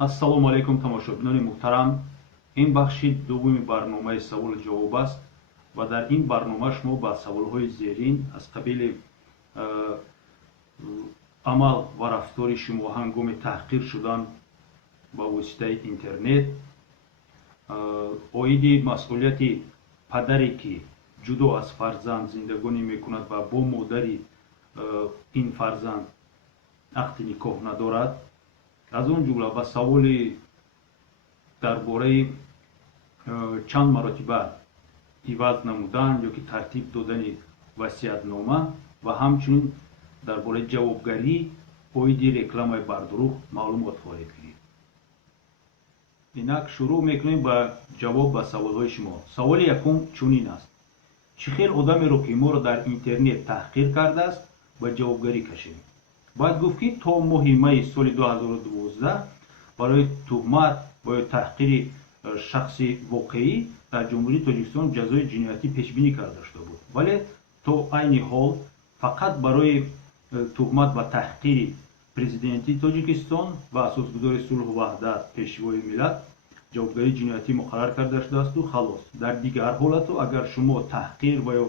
ассалому алайкум тамошобинони муҳтарам. Ин бахши дуввуми барномаи саволу ҷавоб аст ва дар ин барнома шумо ба саволҳои зерин аз қабили амал ва рафтори шумо ҳангоми таҳқир шудан ба воситаи интернет, оиди масъулияти падаре ки ҷудо аз фарзанд зиндагонӣ мекунад ва бо модари ин фарзанд ақди никоҳ надорад, аз он ҷумла ба саволи дар бораи чанд маротиба иваз намудан ё ки тартиб додани васиятнома ва ҳамчунин дар бораи ҷавобгарӣ оиди рекламаи бардуруғ маълумот хоҳед гирифт. инак шурӯъ мекунем ба ҷавоб ба саволҳои шумо. саволи якум чунин аст: чӣ хел одамеро ки моро дар интернет таҳқир кардааст ба ҷавобгарӣ кашем? бояд гуфт ки то моҳи майи соли 2012 барои тӯҳмат ва ё таҳқири шахси воқеӣ дар ҷумҳурии Тоҷикистон ҷазои ҷиноятӣ пешбинӣ карда шуда буд, вале то айни ҳол фақат барои тӯҳмат ва таҳқири президенти Тоҷикистон ва асосгузори сулҳу ваҳдат пешвои миллат ҷавобгарии ҷиноятӣ муқаррар карда шудаасту халос. дар дигар ҳолату агар шумо таҳқир ва ё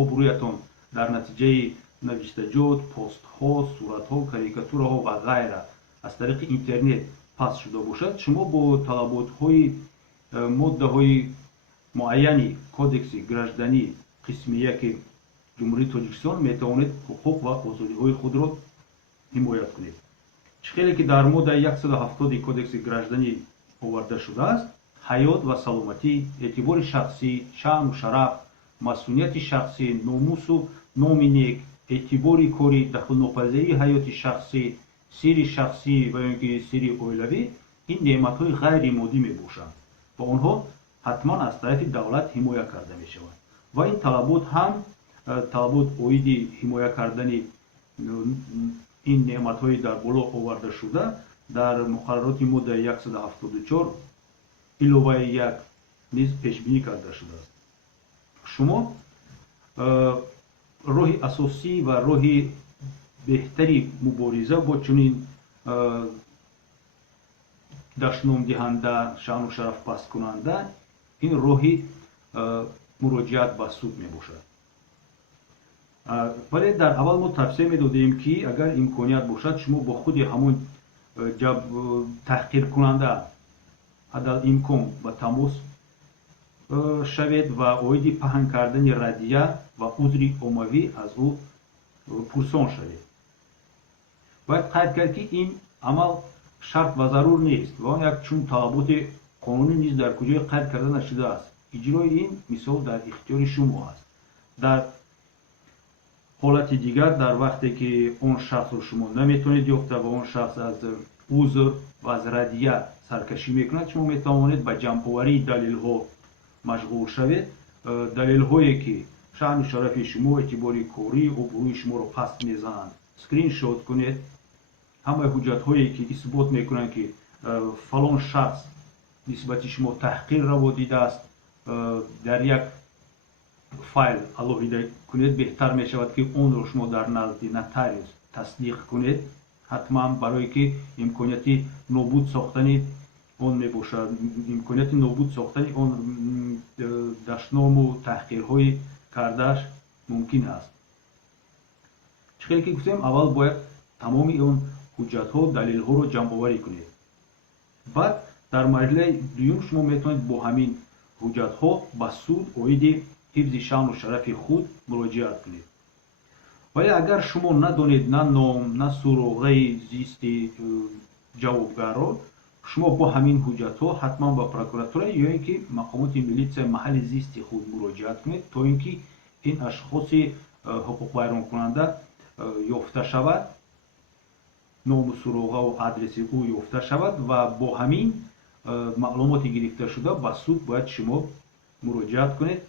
обрӯятон дар натиҷаи навистаҷот, постҳо, суратҳо, карикатураҳо ва ғайра аз тариқи интернет паст шуда бошад, шумо бо талаботҳои моддаҳои муайяни кодекси гражданӣ қисми яки ҷумҳурии Тоҷикистон метавонед ҳуқуқ ва озодиҳои худро ҳимоят кунед. чӣ хеле ки дар моддаи 170 кодекси гражданӣ оварда шудааст, ҳаёт ва саломатӣ, эътибори шахсӣ, шаъну шараф, масъулияти шахсӣ, номусу номи нек, эътибори кори, дахлнопазирии ҳаёти шахсӣ, сирри шахсӣ ва ё ки сирри оилавӣ, ин неъматҳои ғайримоддӣ мебошанд ва онҳо ҳатман аз тарафи давлат ҳимоя карда мешаванд ва ин талабот ҳам талабот оиди ҳимоя кардани ин неъматҳои дар боло овардашуда дар муқаррароти моддаи 174 иловаи 1 низ пешбинӣ карда шудааст. шумо роҳи асосӣ ва роҳи беҳтари мубориза бо чунин даштномдиҳанда, шаъну шараф пасткунанда, ин роҳи муроҷиат ба суд мебошад. вале дар аввал мо тавсия медодем ки агар имконият бошад, шумо бо худи ҳамон таҳқиркунанда ҳадал имкон ба тамос шавед ва оиди паҳн кардани раддия ва узри оммавӣ аз ӯ пурсон шавед. бояд қайд кард ки ин амал шарт ва зарур нест ва он як чун талаботи қонунӣ низ дар куҷое қайд карда нашудааст. иҷрои ин мисол дар ихтиёри шумо аст. дар ҳолати дигар, дар вақте ки он шахсро шумо наметавонед ёфта ва он шахс аз узр ва аз раддия саркашӣ мекунад, шумо метавонед ба ҷамъоварии далелҳо машғул шавед. далелҳое ки шаъну шарафи шумо, эътибори корӣ, обрӯи шуморо паст мезананд, скриншот кунед. ҳамаи ҳуҷҷатҳое ки исбот мекунанд ки фалон шахс нисбати шумо таҳқир раво дидааст, дар як файл алоҳида кунед. беҳтар мешавад ки онро шумо дар назди нотариус тасдиқ кунед, ҳатман, барое ки имконияти нобуд сохтани он мебошад, имконияти нобуд сохтани он даштному таҳқирҳои кардааш мумкин аст. чӣ хеле ки гуфтем, аввал бояд тамоми он ҳуҷҷатҳо, далелҳоро ҷамъоварӣ кунед. баъд дар марҳилаи дуюм шумо метавонед бо ҳамин ҳуҷҷатҳо ба суд оиди ҳифзи шаъну шарафи худ муроҷиат кунед. вале агар шумо надонед на ном, на суроғаи зисти ҷавобгарро, шумо бо ҳамин ҳуҷҷатҳо ҳатман ба прокуратура ё ин ки мақомоти милитсияи маҳалли зисти худ муроҷиат кунед, то ин ки ин ашхоси ҳуқуқбайронкунанда ёфта шавад, ному суроғаву адреси ӯ ёфта шавад ва бо ҳамин маълумоти гирифташуда ба суд бояд шумо муроҷиат кунед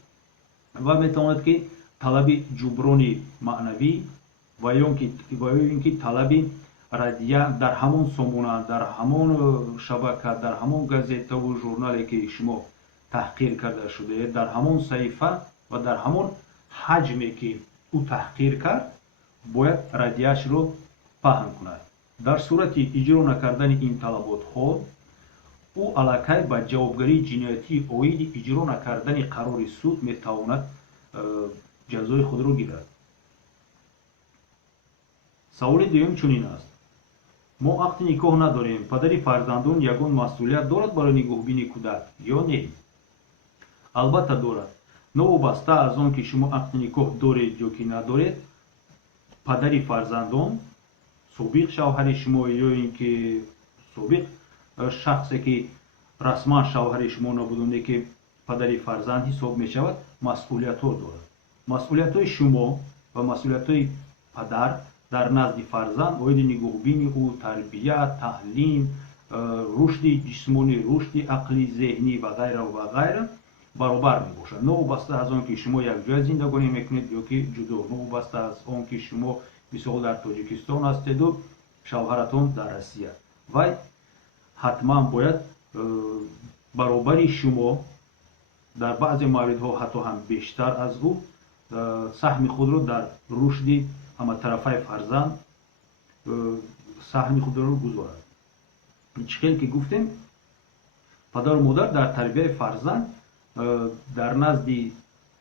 ва метавонед ки талаби ҷуброни маънавӣ ва ё ин ки талаби раддия дар ҳамон сомона, дар ҳамон шабака, дар ҳамон газетаву журнале ки шумо таҳқир карда шудаед, дар ҳамон саҳифа ва дар ҳамон ҳаҷме ки ӯ таҳқир кард, бояд раддияашро паҳн кунад. дар сурати иҷро накардани ин талаботҳо ӯ аллакай ба ҷавобгарии ҷиноятии оиди иҷро накардани қарори суд метавонад ҷазои худро гирад. саволи дуюм чунин аст: мо ақди никоҳ надорем, падари фарзандон ягон масъулият дорад барои нигоҳубини кӯдак ё не? албатта дорад. новобаста аз он ки шумо ақди никоҳ доред ё ки надоред, падари фарзандон, собиқ шавҳари шумо ё ин ки собиқ шахсе ки расман шавҳари шумо набудоне ки падари фарзанд ҳисоб мешавад, масъулиятҳо дорад. масъулиятҳои шумо ва масъулиятҳои падар дар назди фарзанд оиди нигоҳубини ӯ, тарбият, таълим, рушди ҷисмонӣ, рушди ақлӣ, зеҳнӣ ва ғайра ва ғайра баробар мебошад. новобаста аз он ки шумо якҷоя зиндагонӣ мекунед ё ки ҷудо, новобаста аз он ки шумо мисол дар тоҷикистон ҳастеду шавҳаратон дар Россия, вай ҳатман бояд баробари шумо дар баъзе мавридҳо ҳатто ҳам бештар аз ӯ саҳми худро дар рушди ҳаматарафаи фарзанд саҳми худро гузорад. чӣ хел ки гуфтем, падару модар дар тарбияи фарзанд дар назди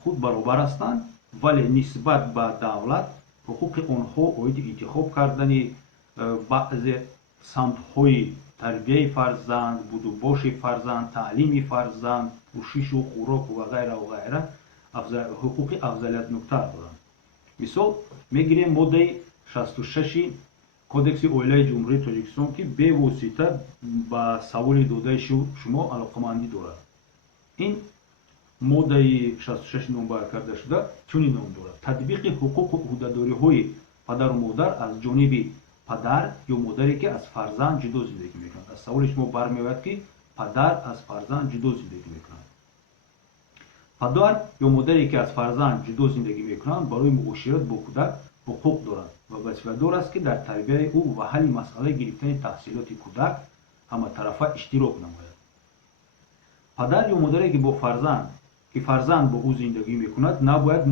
худ баробар ҳастанд, вале нисбат ба давлат ҳуқуқи онҳо оиди интихоб кардани баъзе самтҳои тарбияи фарзанд, будубоши фарзанд, таълими фарзанд, пӯшишу хӯроку ва ғайра ва ғайра ҳуқуқи афзалиятнуктар доранд. мисол мегирем моддаи 66 кодекси оилаи ҷумҳурии Тоҷикистон ки бевосита ба саволи додаи шумо алоқамандӣ дорад. ин моддаи 66 номбар карда шуда чунин ном дорад: татбиқи ҳуқуқу ӯҳдадориҳои падару модар аз ҷониби падар ё модаре ки аз фарзанд ҷудо зиндагӣ мекунад. аз саволи шумо бармеояд ки падар аз фарзанд ҷудо зиндагӣ мекунад. падар ё модаре ки аз фарзанд ҷудо зиндагӣ мекунанд барои муошират бо кӯдак ҳуқуқ дорад ва вазифадор аст ки дар тарбияи ӯ ва ҳалли масъалаи гирифтани таҳсилоти кӯдак ҳаматарафа иштирок намояд. падар ё модаре ки фарзанд бо ӯ зиндагӣ мекунад набояд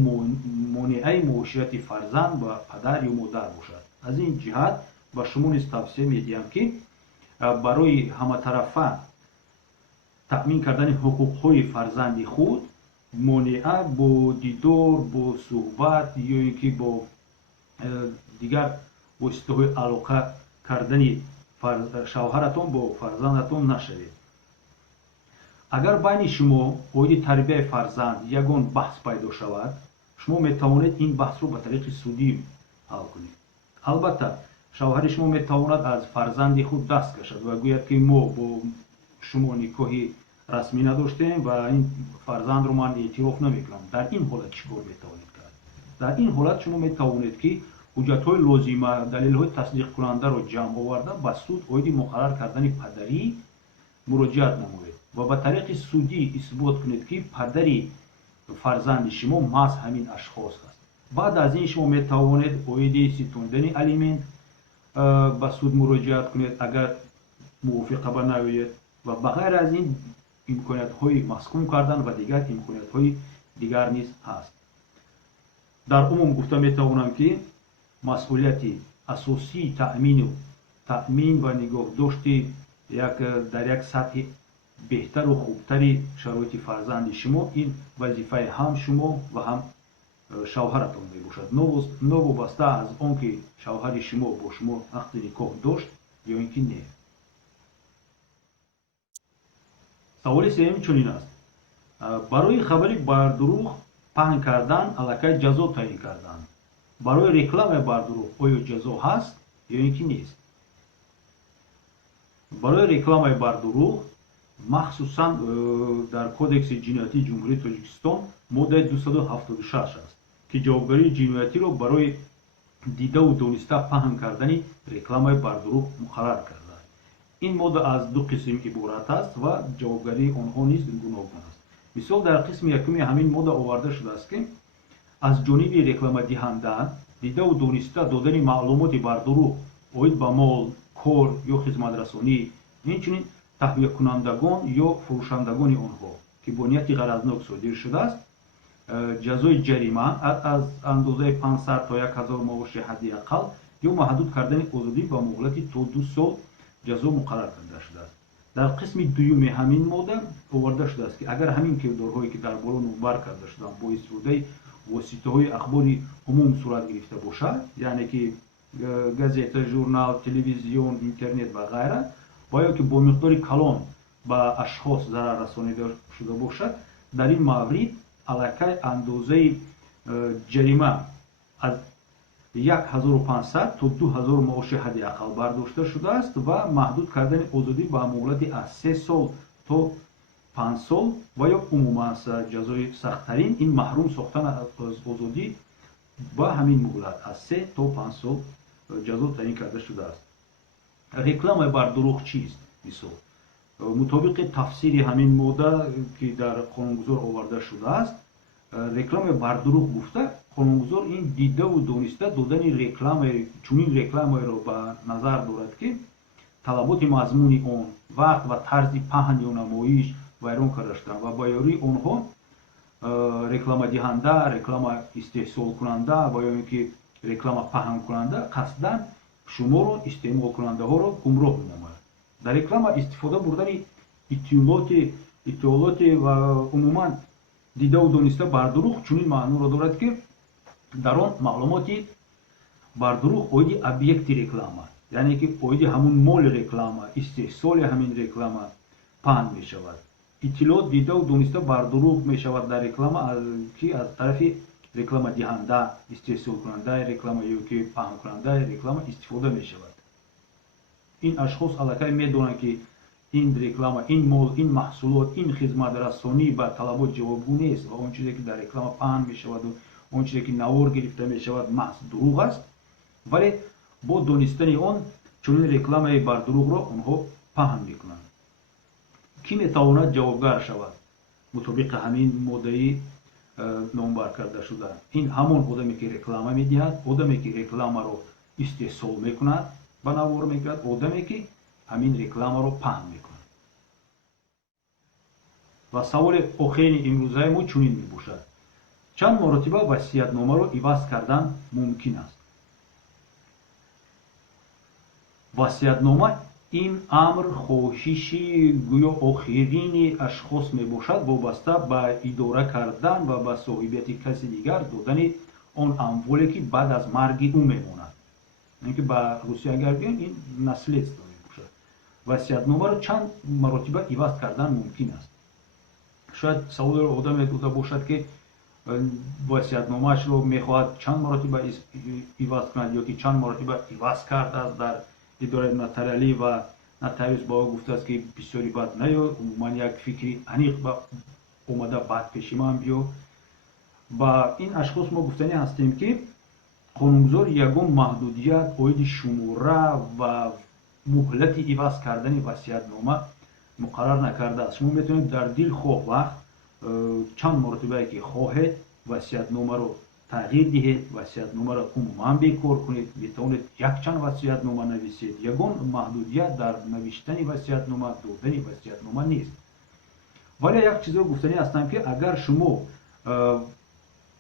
монеаи муоширати фарзанд ба падар ё модар бошад. аз ин ҷиҳат ба шумо низ тавсия медиҳам ки барои ҳаматарафа таъмин кардани ҳуқуқҳои фарзанди худ монеа бо дидор, бо суҳбат ё ин ки бо дигар воситаҳои алоқа кардани шавҳаратон бо фарзандатон нашавед. агар байни шумо оиди тарбияи фарзанд ягон баҳс пайдо шавад, шумо метавонед ин баҳсро ба тариқи судӣ ҳал кунед. албатта шавҳари шумо метавонад аз фарзанди худ даст кашад ва гӯяд ки мо бо шумо никоҳи расмӣ надоштем ва ин фарзандро ман эътироф намекунам. дар ин ҳолат чӣ кор метавонед кард? дар ин ҳолат шумо метавонед ки ҳуҷҷатҳои лозима, далелҳои тасдиқкунандаро ҷамъ оварда ба суд оиди муқаррар кардани падарӣ муроҷиат намоед ва ба тариқи судӣ исбот кунед ки падари фарзанди шумо маҳз ҳамин ашхос аст. баъд аз ин шумо метавонед оиди ситонидани алимент ба суд муроҷиат кунед агар мувофиқа ба наояд ва ба ғайр аз ин имкониятҳои маскун кардан ва дигар имкониятҳои дигар низ ҳаст. дар умум гуфта метавонам ки масъулияти асосии таъмин ва нигоҳдошти дар як сатҳи беҳтару хубтари шароити фарзанди шумо ин вазифаи ҳам шумо ва ҳам шавҳаратон мебошад, новобаста аз он ки шавҳари шумо бо шумо ақди никоҳ дошт ё ин ки не. саволи сеюм чунин аст: барои хабари бардурӯғ паҳн кардан аллакай ҷазо таъин кардан. барои рекламаи бардурӯғ оё ҷазо ҳаст ё ин ки нест? барои рекламаи бардурӯғ махсусан дар кодекси ҷиноятии ҷумҳурии Тоҷикистон моддаи 276 аст ки ҷавобгарии ҷиноятиро барои дидаву дониста паҳн кардани рекламаи бардурӯғ муқаррар кардааст. ин модда аз ду қисм иборат аст ва ҷавобгарии онҳо низ гуногун аст. мисол дар қисми якуми ҳамин модда оварда шудааст ки аз ҷониби рекламадиҳанда дидаву дониста додани маълумоти бардурӯғ оид ба мол, кор ё хизматрасонӣ, инчунин таҳвиякунандагон ё фурӯшандагони онҳо ки бо нияти ғаразнок содир шудааст, ҷазои ҷарима аз андозаи 500 то 1000 маоши ҳадди аққал ё маҳдуд кардани озодӣ ба муҳлати то 2 сол ҷазо муқаррар карда шудааст. дар қисми дуюми ҳамин модда оварда шудааст ки агар ҳамин кирдорҳое ки дар боло номбар карда шуданд бо истифодаи воситаҳои ахбори умум сурат гирифта бошад, яъне ки газета, журнал, телевизион, интернет ва ғайра, ва ё ки бо миқдори калон ба ашхос зарар расонида шуда бошад, дар ин маврид аллакай андозаи ҷарима аз 1500 то 2000 маоши ҳадди ақал бардошта шудааст ва маҳдуд кардани озодӣ ба муҳлати аз 3 сол то 5 сол ва ё умуман ҷазои сахттарин ин маҳрум сохтан аз озодӣ ба ҳамин муҳлат аз 3 то 5 сол ҷазо таъин карда шудааст. реклама бар дурӯғ чист? Мисол мутобиқи тафсири ҳамин модда ки дар қонунгузор оварда шудааст, реклама бар дурӯғ гуфта қонунгузор ин дидаву дониста додани чунин рекламаеро ба назар дорад ки талаботи мазмуни он, вақт ва тарзи паҳн ё намоиш вайрон карда шуданд ва ба ёрии онҳо рекламадиҳанда, реклама истеҳсолкунанда ва ё ин ки реклама паҳнкунанда қасдан шуморо истеъмолкунандаҳоро гумроҳ менамояд. дар реклама истифода бурдани иттилоти ва умуман дидаву дониста бар дурӯғ чунин маъноро дорад ки дар он маълумоти бар дурӯғ оиди объекти реклама, яъне ки оиди ҳамун моли реклама, истеҳсоли ҳамин реклама паҳн мешавад. иттилоот дидаву дониста бар дурӯғ мешавад дар реклама ки аз тарафи рекламадиҳанда, истеҳсолкунандаи реклама ё ки паҳнкунандаи реклама истифода мешавад. ин ашхос аллакай медонанд ки ин реклама, ин мол, ин маҳсулот, ин хизматрасонӣ ба талабот ҷавобгӯ нест ва он чизе ки дар реклама паҳн мешаваду он чизе ки навор гирифта мешавад маҳз дурӯғ аст, вале бо донистани он чунин рекламаи бар дурӯғро онҳо паҳн мекунанд. кӣ метавонад ҷавобгар шавад мутобиқи ҳамин моддаи номбар карда шуда? ин ҳамон одаме ки реклама медиҳад, одаме ки рекламаро истеҳсол мекунад, ба навор мекунад, одаме ки ҳамин рекламаро паҳн мекунад. ва саволи охирини имрӯзаи мо чунин мебошад: чанд маротиба васиятномаро иваз кардан мумкин аст? васиятнома ин амр, хоҳиши гӯё охирини ашхос мебошад, вобаста ба идора кардан ва ба соҳибияти каси дигар додани он амволе ки баъд аз марги ӯ мемонад. ин ки ба русия агар биём, ин наследство мебошад. васиятномаро чанд маротиба иваз кардан мумкин аст? шояд саволеро одаме дода бошад ки васиятномаашро мехоҳад чанд маротиба иваз кунад ё ки чанд маротиба иваз кардааст дар идораи нотариалӣ ва нотариус ба ӯ гуфтааст ки бисёри бад наё, умуман як фикри аниқ ба омада баъд пеши ман биё. ба ин ашхос мо гуфтанӣ ҳастем ки қонунгузор ягон маҳдудият оиди шумора ва муҳлати иваз кардани васиятнома муқаррар накардааст. шумо метавонед дар дил хоҳ вақт чанд маротибае ки хоҳед васиятномаро тағйир диҳед, васиятномаро умуман бекор кунед, метавонед якчанд васиятнома нависед. ягон маҳдудият дар навиштани васиятнома, додани васиятнома нест. вале як чизро гуфтанӣ ҳастам ки агар шумо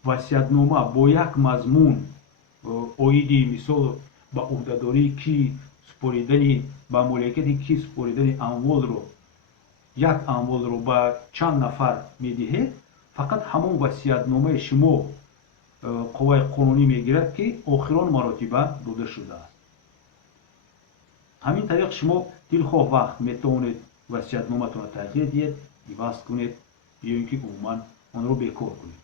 васиятнома бо як мазмун оиди мисол ба ӯҳдадории ки супоридани ба моликияти ки супоридани амволро, як амволро ба чанд нафар медиҳед, фақат ҳамон васиятномаи шумо қувваи қонунӣ мегирад ки охирон маротиба дода шудааст. ҳамин тариқ шумо дилхоҳ вақт метавонед васиятноматонро тағйир диҳед, иваз кунед ё ин ки умуман онро бекор кунед.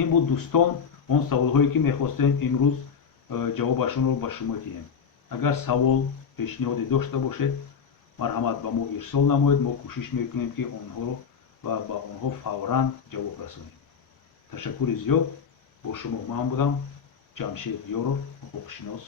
ин буд дӯстон он саволҳое ки мехостем имрӯз ҷавобашонро ба шумо диҳем. агар савол, пешниҳоде дошта бошед, марҳамат ба мо ирсол намоед. мо кӯшиш мекунем ки онҳоро ва ба онҳо фавран ҷавоб расонем. ташаккури зиёд. бо шумо ман будам ҷамшед ёров, ҳуқуқшинос.